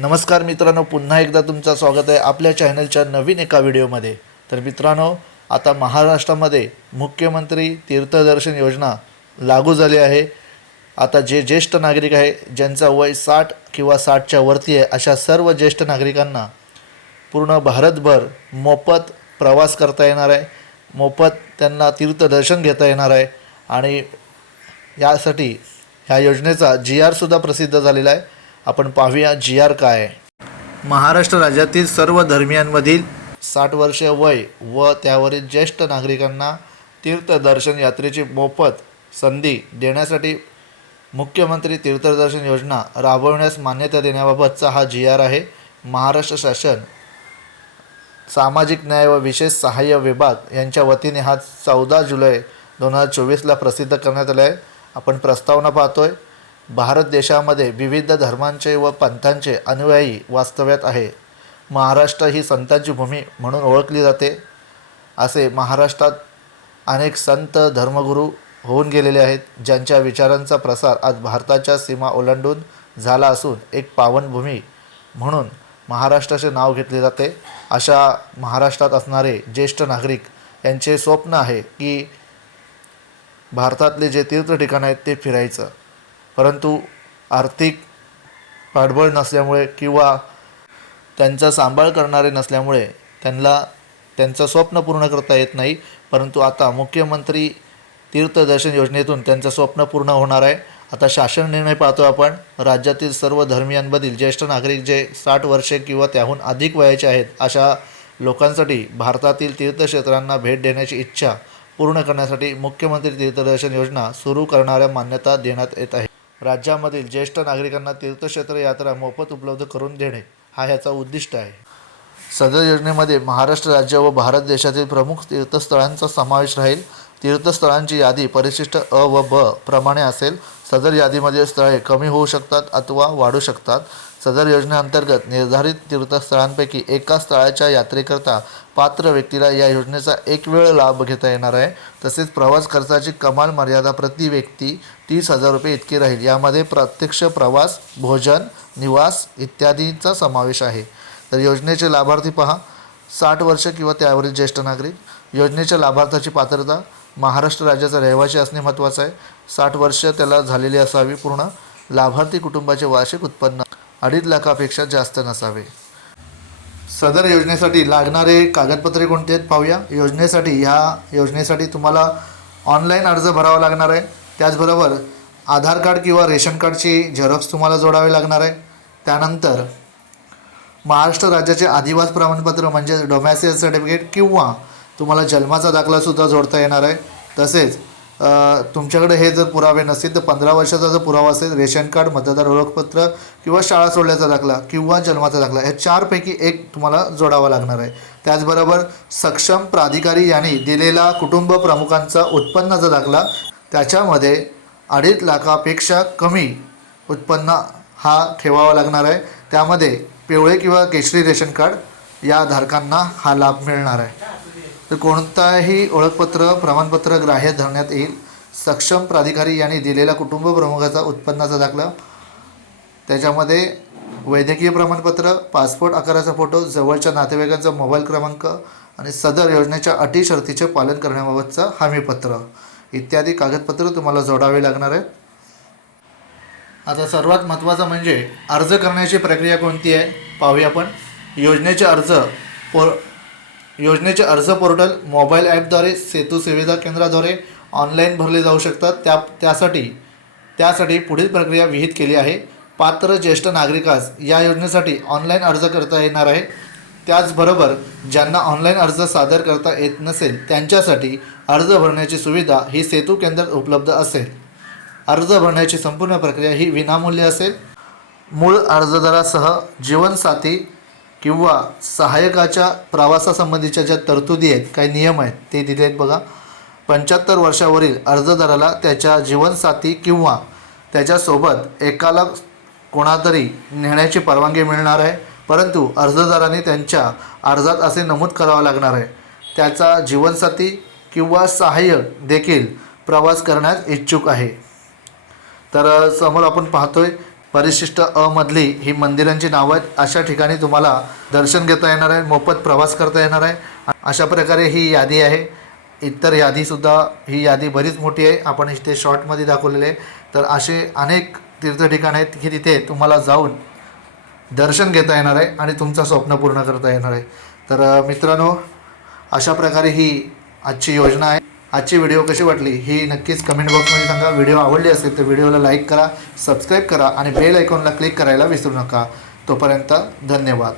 नमस्कार मित्रांनो पुन्हा एकदा तुमचं स्वागत आहे आपल्या चॅनलच्या नवीन एका व्हिडिओमध्ये. तर मित्रांनो आता महाराष्ट्रामध्ये मुख्यमंत्री तीर्थदर्शन योजना लागू झाली आहे. आता जे ज्येष्ठ नागरिक आहे ज्यांचा वय साठ किंवा साठच्या वरती आहे अशा सर्व ज्येष्ठ नागरिकांना पूर्ण भारतभर मोफत प्रवास करता येणार आहे. मोफत त्यांना तीर्थदर्शन घेता येणार आहे. आणि यासाठी ह्या योजनेचा जी आरसुद्धा प्रसिद्ध झालेला आहे. आपण पाहूया जी आर काय. महाराष्ट्र राज्यातील सर्व धर्मियांमधील साठ वर्ष वय व त्यावरील ज्येष्ठ नागरिकांना तीर्थदर्शन यात्रेची मोफत संधी देण्यासाठी मुख्यमंत्री तीर्थदर्शन योजना राबवण्यास मान्यता देण्याबाबतचा हा जी आर आहे. महाराष्ट्र शासन सामाजिक न्याय व विशेष सहाय्य विभाग यांच्या वतीने हा चौदा जुलै दोन हजार चोवीसला प्रसिद्ध करण्यात आला आहे. आपण प्रस्तावना पाहतोय. भारत देशामध्ये विविध धर्मांचे व पंथांचे अनुयायी वास्तव्यात आहे. महाराष्ट्र ही संतांची भूमी म्हणून ओळखली जाते. असे महाराष्ट्रात अनेक संत धर्मगुरू होऊन गेलेले आहेत ज्यांच्या विचारांचा प्रसार आज भारताच्या सीमा ओलांडून झाला असून एक पावनभूमी म्हणून महाराष्ट्राचे नाव घेतले जाते. अशा महाराष्ट्रात असणारे ज्येष्ठ नागरिक यांचे स्वप्न आहे की भारतातले जे तीर्थ ठिकाण आहेत ते फिरायचं. परंतु आर्थिक पाठबळ नसल्यामुळे किंवा त्यांचा सांभाळ करणारे नसल्यामुळे त्यांना त्यांचं स्वप्न पूर्ण करता येत नाही. परंतु आता मुख्यमंत्री तीर्थदर्शन योजनेतून त्यांचं स्वप्न पूर्ण होणार आहे. आता शासन निर्णय पाहतो आपण. राज्यातील सर्व धर्मियांमधील ज्येष्ठ नागरिक जे साठ वर्षे किंवा त्याहून अधिक वयाचे आहेत अशा लोकांसाठी भारतातील तीर्थक्षेत्रांना भेट देण्याची इच्छा पूर्ण करण्यासाठी मुख्यमंत्री तीर्थदर्शन योजना सुरू करणाऱ्या मान्यता देण्यात येत आहे. राज्यामधील ज्येष्ठ नागरिकांना तीर्थक्षेत्र यात्रा मोफत उपलब्ध करून देणे हा ह्याचा उद्दिष्ट आहे. सदर योजनेमध्ये महाराष्ट्र राज्य व भारत देशातील प्रमुख तीर्थस्थळांचा समावेश राहील. तीर्थस्थळांची यादी परिशिष्ट अ व ब प्रमाणे असेल. सदर यादीमधील स्थळे कमी होऊ शकतात अथवा वाढू शकतात. सदर योजनेअंतर्गत निर्धारित तीर्थस्थळांपैकी एका स्थळाच्या यात्रेकरता पात्र व्यक्तीला या योजनेचा एक वेळ लाभ घेता येणार आहे. तसेच प्रवास खर्चाची कमाल मर्यादा प्रति व्यक्ती तीस हजार रुपये इतकी राहील. यामध्ये प्रत्यक्ष प्रवास भोजन निवास इत्यादींचा समावेश आहे. तर योजनेचे लाभार्थी पहा. साठ वर्ष किंवा त्यावरील ज्येष्ठ नागरिक. योजनेच्या लाभार्थाची पात्रता महाराष्ट्र राज्याचा रहिवासी असणे महत्त्वाचं आहे. साठ वर्ष त्याला झालेली असावी पूर्ण. लाभार्थी कुटुंबाचे वार्षिक उत्पन्न अडीच लाखापेक्षा जास्त नसावे. सदर योजनेसाठी लागणारे कागदपत्रे कोणते आहेत पाहूया. योजनेसाठी ह्या योजनेसाठी तुम्हाला ऑनलाईन अर्ज भरावा लागणार आहे. त्याचबरोबर आधार कार्ड किंवा रेशन कार्डची झेरॉक्स तुम्हाला जोडावे लागणार आहे. त्यानंतर महाराष्ट्र राज्याचे आदिवास प्रमाणपत्र म्हणजे डोमॅसियल सर्टिफिकेट किंवा तुम्हाला जन्माचा दाखलासुद्धा जोडता येणार आहे. तसेच तुमच्याकडे हे जर पुरावे नसतील तर पंधरा वर्षाचा जर पुरावा असेल रेशन कार्ड मतदार ओळखपत्र किंवा शाळा सोडल्याचा दाखला किंवा जन्माचा दाखला हे चारपैकी एक तुम्हाला जोडावा लागणार आहे. त्याचबरोबर सक्षम प्राधिकारी यांनी दिलेला कुटुंब प्रमुखांचा उत्पन्नाचा दाखला त्याच्यामध्ये अडीच लाखापेक्षा कमी उत्पन्न हा ठेवावा लागणार आहे. त्यामध्ये पिवळे किंवा केशरी रेशन कार्ड या धारकांना हा लाभ मिळणार आहे. तर कोणताही ओळखपत्र प्रमाणपत्र ग्राह्य धरण्यात येईल. सक्षम प्राधिकारी यांनी दिलेला कुटुंब प्रमुखाचा उत्पन्नाचा दाखला. त्याच्यामध्ये वैद्यकीय प्रमाणपत्र पासपोर्ट आकाराचा फोटो जवळच्या नातेवाईकांचा मोबाईल क्रमांक आणि सदर योजनेच्या अटी शर्तीचे पालन करण्याबाबतचं हमीपत्र. इत्यादी कागदपत्र तुम्हाला जोडावे लागणार आहे आता सर्वात महत्त्वाचं म्हणजे अर्ज करण्याची प्रक्रिया कोणती आहे? पाहूया आपण. योजनेचे अर्ज पो योजनेचे अर्ज पोर्टल मोबाईल ॲपद्वारे सेतू सुविधा केंद्राद्वारे ऑनलाईन भरले जाऊ शकतात. त्या त्यासाठी त्यासाठी पुढील प्रक्रिया विहित केली आहे. पात्र ज्येष्ठ नागरिकास या योजनेसाठी ऑनलाईन अर्ज करता येणार आहे. त्याचबरोबर ज्यांना ऑनलाईन अर्ज सादर करता येत नसेल त्यांच्यासाठी अर्ज भरण्याची सुविधा ही सेतू केंद्रात उपलब्ध असेल. अर्ज भरण्याची संपूर्ण प्रक्रिया ही विनामूल्य असेल. मूळ अर्जदारासह जीवनसाथी किंवा सहाय्यकाच्या प्रवासासंबंधीच्या ज्या तरतुदी आहेत काही नियम आहेत ते दिले आहेत बघा. पंच्याहत्तर वर्षावरील अर्जदाराला त्याच्या जीवनसाथी किंवा त्याच्यासोबत एकाला कोणातरी नेण्याची परवानगी मिळणार आहे परंतु अर्जदाराने त्यांच्या अर्जात असे नमूद करावं लागणार आहे. त्याचा जीवनसाथी किंवा सहाय्यक देखील प्रवास करण्यास इच्छुक आहे. तर समोर आपण पाहतोय परिशिष्ट अ मधली ही मंदिरांची नावं आहेत. अशा ठिकाणी तुम्हाला दर्शन घेता येणार आहे मोफत प्रवास करता येणार आहे. अशा प्रकारे ही यादी आहे. इतर यादीसुद्धा ही यादी बरीच मोठी आहे. आपण इथे शॉर्टमध्ये दाखवलेले आहे. तर असे अनेक तीर्थ ठिकाणं आहेत की तिथे तुम्हाला जाऊन दर्शन घेता येणार आहे आणि तुमचं स्वप्न पूर्ण करता येणार आहे. तर मित्रांनो अशा प्रकारे ही आजची योजना आहे. आजची व्हिडिओ कशी वाटली ही नक्कीच कमेंट बॉक्समध्ये सांगा. व्हिडिओ आवडली असेल तर व्हिडिओला लाईक करा सबस्क्राईब करा आणि बेल आयकॉनला क्लिक करायला विसरू नका. तोपर्यंत धन्यवाद.